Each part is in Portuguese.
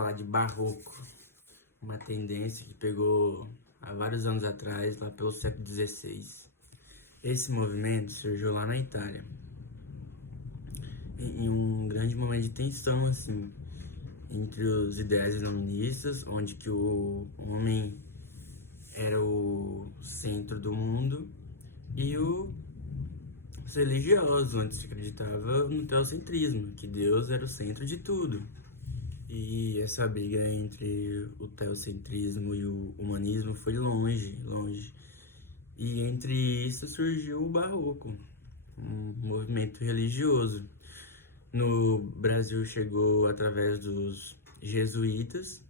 falar de barroco, uma tendência que pegou há vários anos atrás, lá pelo século XVI. Esse movimento surgiu lá na Itália, em um grande momento de tensão, assim, entre os ideais iluministas, onde que o homem era o centro do mundo, e os religiosos, onde se acreditava no teocentrismo, que Deus era o centro de tudo. E essa briga entre o teocentrismo e o humanismo foi longe, longe. E entre isso surgiu o Barroco, um movimento religioso. No Brasil chegou através dos jesuítas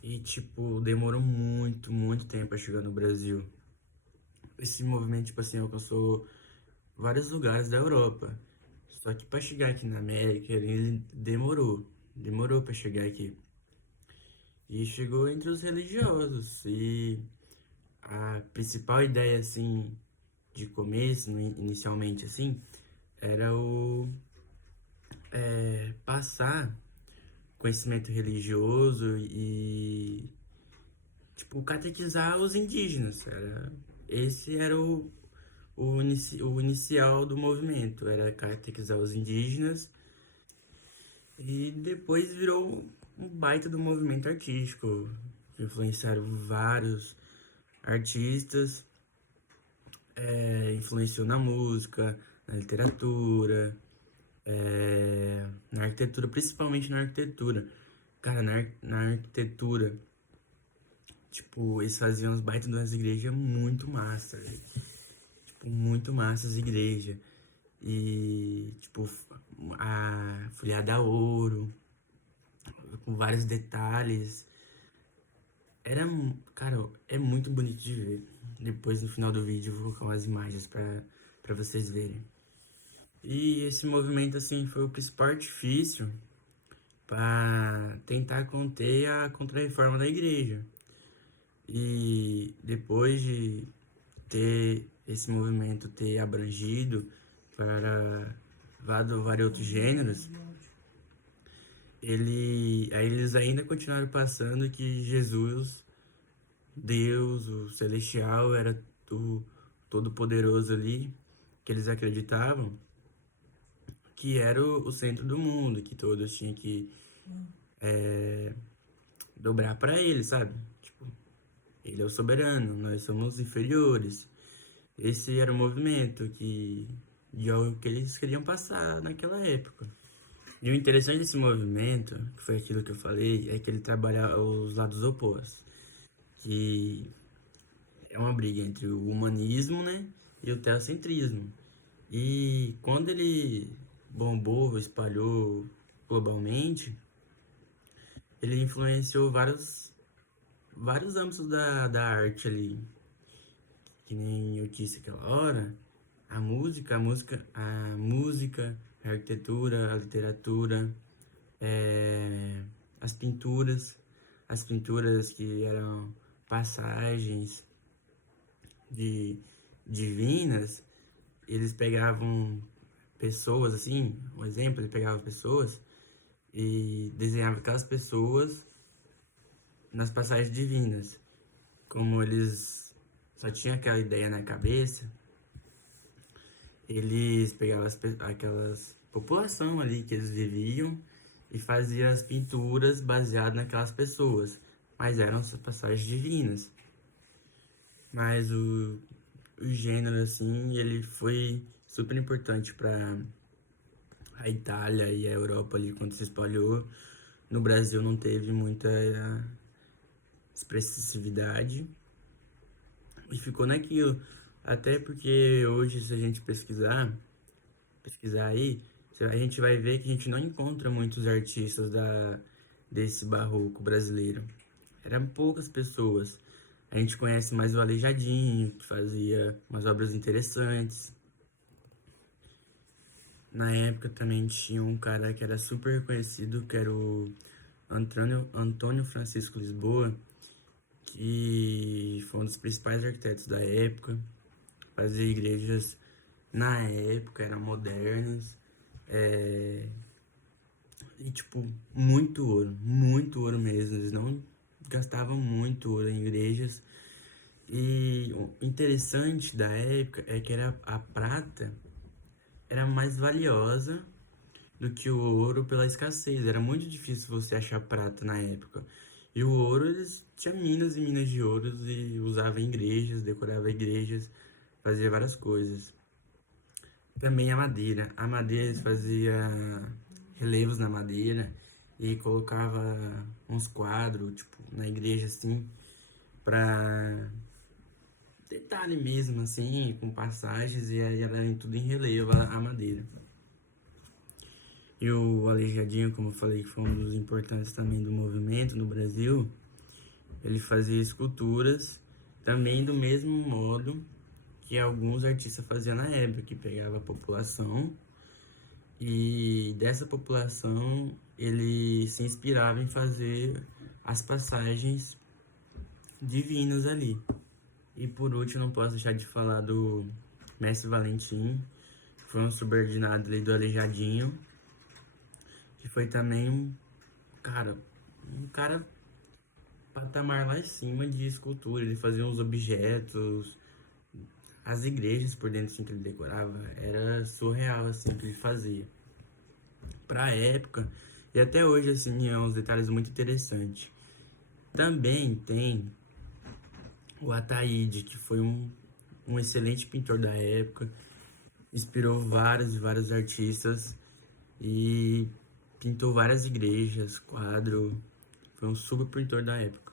e, tipo, demorou muito, muito tempo para chegar no Brasil. Esse movimento, tipo assim, alcançou vários lugares da Europa. Só que para chegar aqui na América, ele demorou para chegar aqui. E chegou entre os religiosos. E a principal ideia, assim, de começo, inicialmente, assim, era passar conhecimento religioso e, tipo, catequizar os indígenas. Esse era o inicial do movimento, era catequizar os indígenas. E depois virou um baita do movimento artístico, que influenciaram vários artistas, influenciou na música, na literatura, na arquitetura, principalmente na arquitetura. Cara, na arquitetura, tipo, eles faziam uns baitas das igrejas muito massa, velho. Tipo, muito massa as igrejas. E, tipo, a folhada a ouro, com vários detalhes. Cara, é muito bonito de ver. Depois, no final do vídeo, eu vou colocar umas imagens pra vocês verem. E esse movimento, assim, foi o principal artifício para tentar conter a contra-reforma da igreja. E depois de ter esse movimento ter abrangido para vários outros gêneros, aí eles ainda continuaram passando que Jesus, Deus, o celestial, era o todo-poderoso ali, que eles acreditavam que era o centro do mundo, que todos tinham que dobrar para ele, sabe? Tipo, ele é o soberano, nós somos inferiores. Esse era o movimento de algo que eles queriam passar naquela época. E o interessante desse movimento, que foi aquilo que eu falei, é que ele trabalha os lados opostos. Que é uma briga entre o humanismo, né, e o teocentrismo. E quando ele bombou, espalhou globalmente, ele influenciou vários âmbitos da arte ali. Que nem eu disse aquela hora, a arquitetura, a literatura, é, as pinturas, as pinturas que eram passagens de divinas, eles pegavam pessoas assim, um exemplo, ele pegava pessoas e desenhava aquelas pessoas nas passagens divinas. Como eles só tinham aquela ideia na cabeça, eles pegavam aquelas população ali que eles viviam e faziam as pinturas baseadas naquelas pessoas, mas eram as passagens divinas. Mas o gênero, assim, ele foi super importante para a Itália e a Europa ali quando se espalhou. No Brasil não teve muita expressividade e ficou naquilo. Até porque hoje, se a gente pesquisar aí, a gente vai ver que a gente não encontra muitos artistas desse barroco brasileiro. Eram poucas pessoas. A gente conhece mais o Aleijadinho, que fazia umas obras interessantes. Na época também tinha um cara que era super reconhecido, que era o Antônio Francisco Lisboa, que foi um dos principais arquitetos da época. Fazia igrejas na época, eram modernas. E, tipo, muito ouro mesmo. Eles não gastavam muito ouro em igrejas. E o interessante da época é que a prata era mais valiosa do que o ouro pela escassez. Era muito difícil você achar prata na época. E o ouro, eles tinham minas e minas de ouro e usava em igrejas, decorava igrejas, fazia várias coisas. Também a madeira. A madeira eles fazia relevos na madeira e colocava uns quadros, tipo, na igreja assim, pra detalhe mesmo, assim, com passagens, e aí era tudo em relevo a madeira. E o Aleijadinho, como eu falei, que foi um dos importantes também do movimento no Brasil, ele fazia esculturas também do mesmo modo que alguns artistas faziam na época, que pegava a população e dessa população ele se inspirava em fazer as passagens divinas ali. E por último, não posso deixar de falar do Mestre Valentim, que foi um subordinado ali do Aleijadinho, que foi também um cara patamar lá em cima de escultura. Ele fazia uns objetos, as igrejas por dentro assim, que ele decorava, era surreal assim que ele fazia. Pra época, e até hoje assim, é uns detalhes muito interessantes. Também tem o Ataíde, que foi um excelente pintor da época, inspirou vários e vários artistas e pintou várias igrejas, quadro, foi um super pintor da época.